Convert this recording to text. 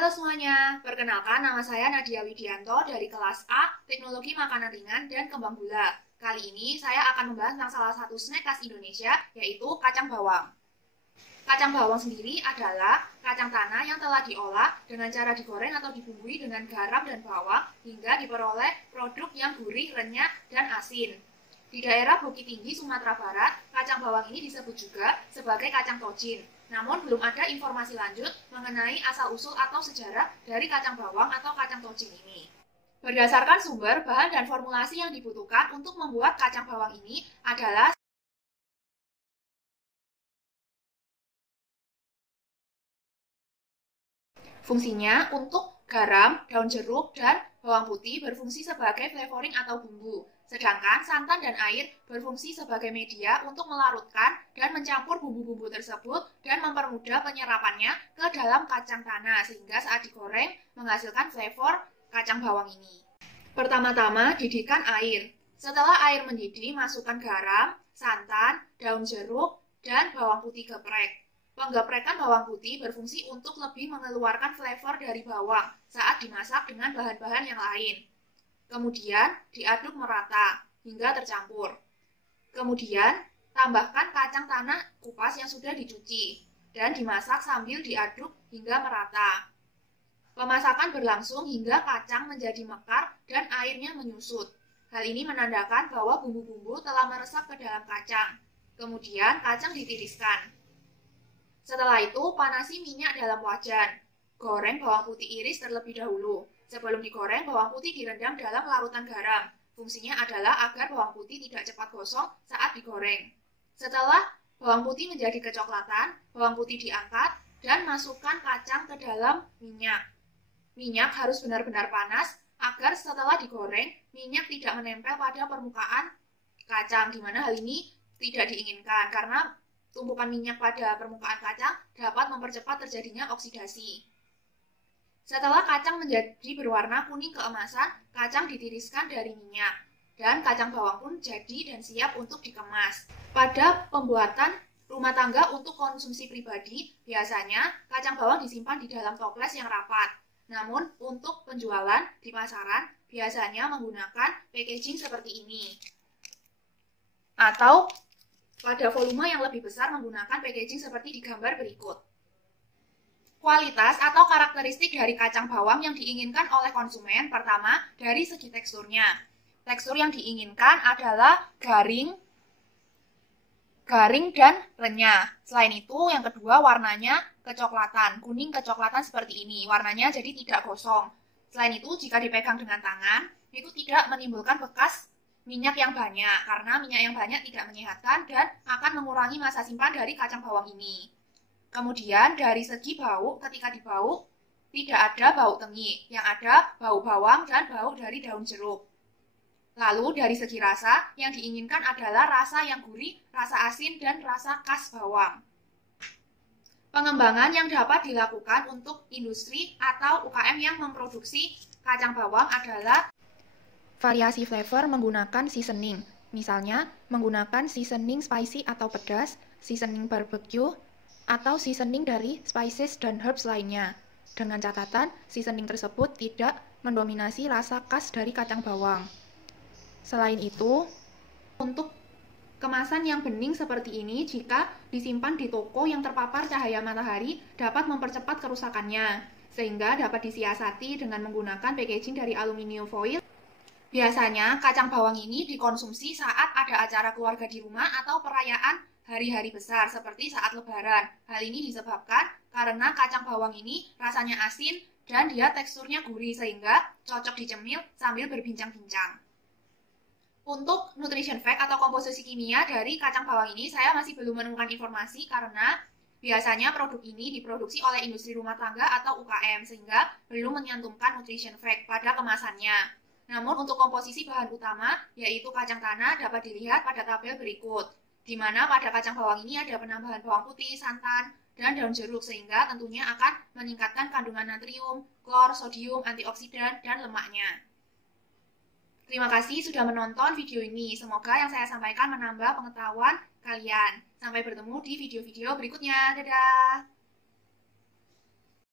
Halo semuanya, perkenalkan nama saya Nadia Widianto dari kelas A, Teknologi Makanan Ringan dan Kembang Gula. Kali ini saya akan membahas tentang salah satu snack khas Indonesia, yaitu kacang bawang. Kacang bawang sendiri adalah kacang tanah yang telah diolah dengan cara digoreng atau dibumbui dengan garam dan bawang hingga diperoleh produk yang gurih, renyah, dan asin. Di daerah Bukit Tinggi, Sumatera Barat, kacang bawang ini disebut juga sebagai kacang tojin. Namun belum ada informasi lanjut mengenai asal-usul atau sejarah dari kacang bawang atau kacang tojin ini. Berdasarkan sumber, bahan dan formulasi yang dibutuhkan untuk membuat kacang bawang ini adalah fungsinya untuk garam, daun jeruk, dan bawang putih berfungsi sebagai flavoring atau bumbu. Sedangkan santan dan air berfungsi sebagai media untuk melarutkan dan mencampur bumbu-bumbu tersebut dan mempermudah penyerapannya ke dalam kacang tanah sehingga saat digoreng menghasilkan flavor kacang bawang ini. Pertama-tama, didihkan air. Setelah air mendidih, masukkan garam, santan, daun jeruk, dan bawang putih geprek. Penggeprekan bawang putih berfungsi untuk lebih mengeluarkan flavor dari bawang saat dimasak dengan bahan-bahan yang lain. Kemudian diaduk merata hingga tercampur. Kemudian tambahkan kacang tanah kupas yang sudah dicuci dan dimasak sambil diaduk hingga merata. Pemasakan berlangsung hingga kacang menjadi mekar dan airnya menyusut. Hal ini menandakan bahwa bumbu-bumbu telah meresap ke dalam kacang. Kemudian kacang ditiriskan. Setelah itu panasi minyak dalam wajan. Goreng bawang putih iris terlebih dahulu. Sebelum digoreng, bawang putih direndam dalam larutan garam. Fungsinya adalah agar bawang putih tidak cepat gosong saat digoreng. Setelah bawang putih menjadi kecoklatan, bawang putih diangkat dan masukkan kacang ke dalam minyak. Minyak harus benar-benar panas agar setelah digoreng, minyak tidak menempel pada permukaan kacang, di mana hal ini tidak diinginkan karena tumpukan minyak pada permukaan kacang dapat mempercepat terjadinya oksidasi. Setelah kacang menjadi berwarna kuning keemasan, kacang ditiriskan dari minyak, dan kacang bawang pun jadi dan siap untuk dikemas. Pada pembuatan rumah tangga untuk konsumsi pribadi, biasanya kacang bawang disimpan di dalam toples yang rapat. Namun, untuk penjualan di pasaran, biasanya menggunakan packaging seperti ini. Atau pada volume yang lebih besar menggunakan packaging seperti di gambar berikut. Kualitas atau karakteristik dari kacang bawang yang diinginkan oleh konsumen, pertama dari segi teksturnya. Tekstur yang diinginkan adalah garing dan renyah. Selain itu, yang kedua warnanya kecoklatan, kuning kecoklatan seperti ini. Warnanya jadi tidak gosong. Selain itu, jika dipegang dengan tangan, itu tidak menimbulkan bekas minyak yang banyak, karena minyak yang banyak tidak menyehatkan dan akan mengurangi masa simpan dari kacang bawang ini. Kemudian dari segi bau, ketika dibauk, tidak ada bau tengi, yang ada bau bawang dan bau dari daun jeruk. Lalu dari segi rasa, yang diinginkan adalah rasa yang gurih, rasa asin, dan rasa khas bawang. Pengembangan yang dapat dilakukan untuk industri atau UKM yang memproduksi kacang bawang adalah variasi flavor menggunakan seasoning. Misalnya, menggunakan seasoning spicy atau pedas, seasoning barbecue, atau seasoning dari spices dan herbs lainnya. Dengan catatan, seasoning tersebut tidak mendominasi rasa khas dari kacang bawang. Selain itu, untuk kemasan yang bening seperti ini, jika disimpan di toko yang terpapar cahaya matahari, dapat mempercepat kerusakannya, sehingga dapat disiasati dengan menggunakan packaging dari aluminium foil. Biasanya, kacang bawang ini dikonsumsi saat ada acara keluarga di rumah atau perayaan hari-hari besar seperti saat lebaran. Hal ini disebabkan karena kacang bawang ini rasanya asin dan dia teksturnya gurih sehingga cocok dicemil sambil berbincang-bincang. Untuk nutrition fact atau komposisi kimia dari kacang bawang ini saya masih belum menemukan informasi karena biasanya produk ini diproduksi oleh industri rumah tangga atau UKM sehingga belum menyantumkan nutrition fact pada kemasannya. Namun untuk komposisi bahan utama yaitu kacang tanah dapat dilihat pada tabel berikut, di mana pada kacang bawang ini ada penambahan bawang putih, santan, dan daun jeruk sehingga tentunya akan meningkatkan kandungan natrium, klor, sodium, antioksidan, dan lemaknya. Terima kasih sudah menonton video ini. Semoga yang saya sampaikan menambah pengetahuan kalian. Sampai bertemu di video-video berikutnya. Dadah!